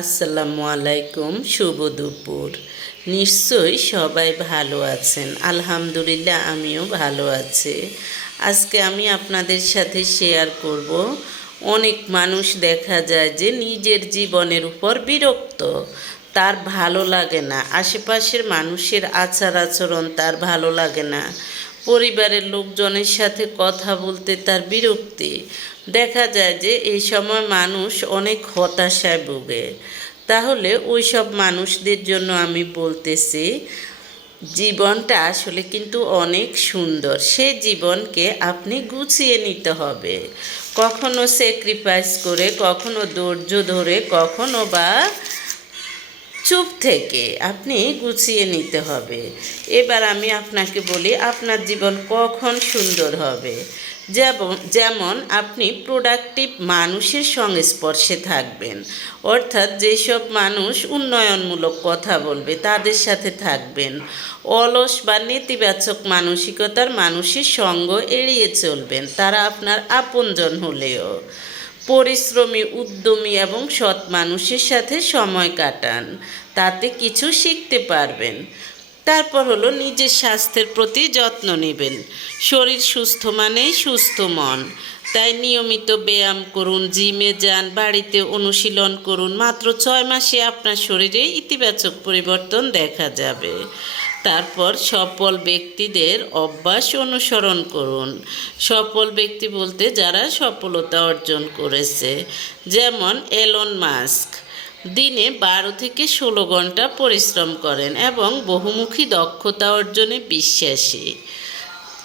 আসসালামু আলাইকুম, শুভ দুপুর। নিশ্চয়ই সবাই ভালো আছেন। আলহামদুলিল্লাহ আমিও ভালো আছি। আজকে আমি আপনাদের সাথে শেয়ার করব, অনেক মানুষ দেখা যায় যে নিজের জীবনের উপর বিরক্ত, তার ভালো লাগে না, আশেপাশের মানুষের আচার আচরণ তার ভালো লাগে না, পরিবারের লোকজনের সাথে কথা বলতে তার বিরক্তি। দেখা যায় যে এই সময় মানুষ অনেক হতাশায় ভোগে। তাহলে ওই সব মানুষদের জন্য আমি বলতেছি, জীবনটা আসলে কিন্তু অনেক সুন্দর। সে জীবনকে আপনি গুছিয়ে নিতে হবে, কখনো স্যাক্রিফাইস করে, কখনো ধৈর্য ধরে, কখনো বা চুপ থেকে আপনি গুছিয়ে নিতে হবে। এবার আমি আপনাকে বলি আপনার জীবন কখন সুন্দর হবে। যেমন আপনি প্রোডাক্টিভ মানুষের সংস্পর্শে থাকবেন, অর্থাৎ যেসব মানুষ উন্নয়নমূলক কথা বলবে তাদের সাথে থাকবেন। অলস বা নেতিবাচক মানসিকতার মানুষের সঙ্গ এড়িয়ে চলবেন, তারা আপনার আপনজন হলেও। পরিশ্রমী, উদ্যমী এবং সৎ মানুষের সাথে সময় কাটান, তাতে কিছু শিখতে পারবেন। তারপর হলো নিজের স্বাস্থ্যের প্রতি যত্ন নেবেন। শরীর সুস্থ মানেই সুস্থ মন। তাই নিয়মিত ব্যায়াম করুন, জিমে যান, বাড়িতে অনুশীলন করুন। মাত্র 6 মাসে আপনার শরীরে ইতিবাচক পরিবর্তন দেখা যাবে। তারপর সফল ব্যক্তিদের অভ্যাস অনুসরণ করুন। সফল ব্যক্তি বলতে যারা সফলতা অর্জন করেছে, যেমন এলন মাস্ক দিনে 12 থেকে 16 ঘন্টা পরিশ্রম করেন এবং বহুমুখী দক্ষতা অর্জনে বিশ্বাসী।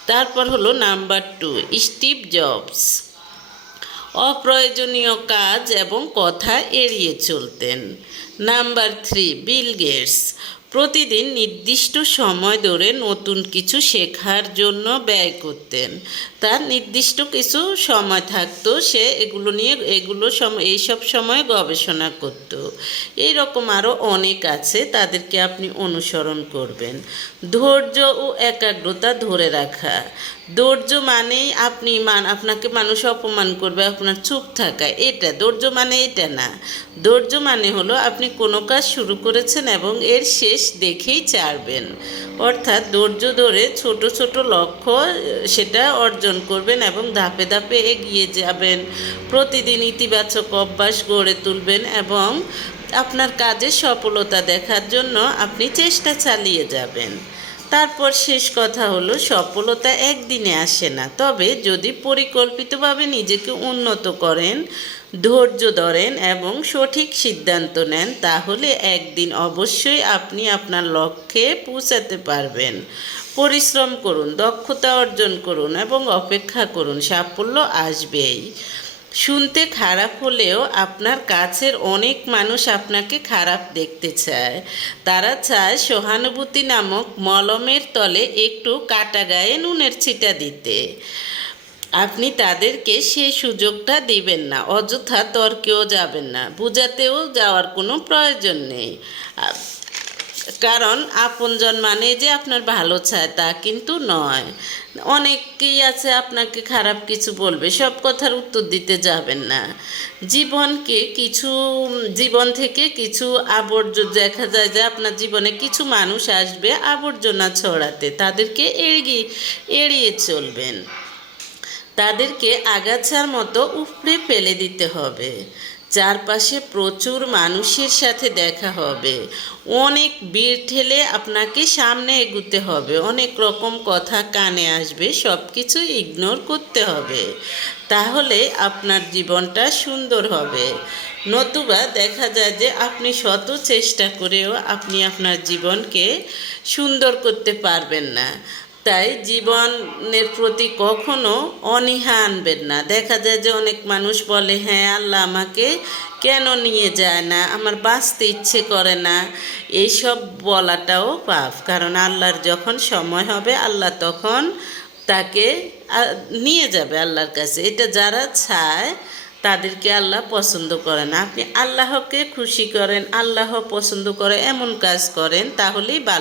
তারপর হলো নাম্বার 2, স্টিভ জবস অপ্রয়োজনীয় কাজ এবং কথা এড়িয়ে চলতেন। নাম্বার 3, বিল গেটস প্রতিদিন নির্দিষ্ট সময় ধরে নতুন কিছু শেখার জন্য ব্যয় করতেন। তার নির্দিষ্ট কিছু সময় থাকতো, সে এইসব সময় গবেষণা করত। এইরকম আরও অনেক আছে, তাদেরকে আপনি অনুসরণ করবেন। ধৈর্য ও একাগ্রতা ধরে রাখা। ধৈর্য মানেই আপনাকে মানুষ অপমান করবে, আপনার চুপ থাকা, এটা ধৈর্য মানে এটা না। ধৈর্য মানে হলো আপনি কোনো কাজ শুরু করেছেন এবং এর শেষ দেখেই ছাড়বেন। অর্থাৎ ধৈর্য ধরে ছোট ছোট লক্ষ্য সেটা অর্জন করবেন এবং ধাপে ধাপে এগিয়ে যাবেন। প্রতিদিন ইতিবাচক অভ্যাস গড়ে তুলবেন এবং আপনার কাজে সফলতা দেখার জন্য আপনি চেষ্টা চালিয়ে যাবেন। তারপর শেষ কথা হলো, সফলতা একদিনে আসে না, তবে যদি পরিকল্পিতভাবে নিজেকে উন্নত করেন, ধৈর্য ধরেন এবং সঠিক সিদ্ধান্ত নেন, তাহলে একদিন অবশ্যই আপনি আপনার লক্ষ্যে পৌঁছাতে পারবেন। পরিশ্রম করুন, দক্ষতা অর্জন করুন এবং অপেক্ষা করুন, সাফল্য আসবেই। শুনতে খারাপ হলেও আপনার কাছের অনেক মানুষ আপনাকে খারাপ দেখতে চায়। তারা চায় সহানুভূতি নামক মলমের তলে একটু কাটা গায়ে নুনের ছিটা দিতে। আপনি তাদেরকে সেই সুযোগটা দিবেন না, অযথা তর্কেও যাবেন না, বোঝাতেও যাওয়ার কোনো প্রয়োজন নেই। কারণ আপনজন মানে যে আপনার ভালো চায় তা কিন্তু নয়। অনেকেই আছে আপনাকে খারাপ কিছু বলবে, সব কথার উত্তর দিতে যাবেন না। জীবন থেকে কিছু দেখা যায় যে আপনার জীবনে কিছু মানুষ আসবে আবর্জনা ছড়াতে, তাদেরকে এড়িয়ে চলবেন। তাদেরকে আগাছার মতো উপড়ে ফেলে দিতে হবে। চারপাশে প্রচুর মানুষের সাথে দেখা হবে, অনেক ভিড় ঠেলে আপনাকে সামনে এগুতে হবে, অনেক রকম কথা কানে আসবে, সব কিছু ইগনোর করতে হবে। তাহলে আপনার জীবনটা সুন্দর হবে। নতুবা দেখা যায় যে আপনি শত চেষ্টা করেও আপনি আপনার জীবনকে সুন্দর করতে পারবেন না। তাই জীবনের প্রতি কখনো অনীহা আনবেন না। দেখা যায় যে অনেক মানুষ বলে, হ্যাঁ আল্লাহ আমাকে কেন নিয়ে যায় না, আমার বাঁচতে ইচ্ছে করে না। এইসব বলাটাও পাপ, কারণ আল্লাহর যখন সময় হবে আল্লাহ তখন তাকে নিয়ে যাবে আল্লাহর কাছে। এটা যারা চায় তাদেরকে আল্লাহ পছন্দ করে না। আপনি আল্লাহকে খুশি করেন, আল্লাহ পছন্দ করে এমন কাজ করেন, তাহলেই ভালো।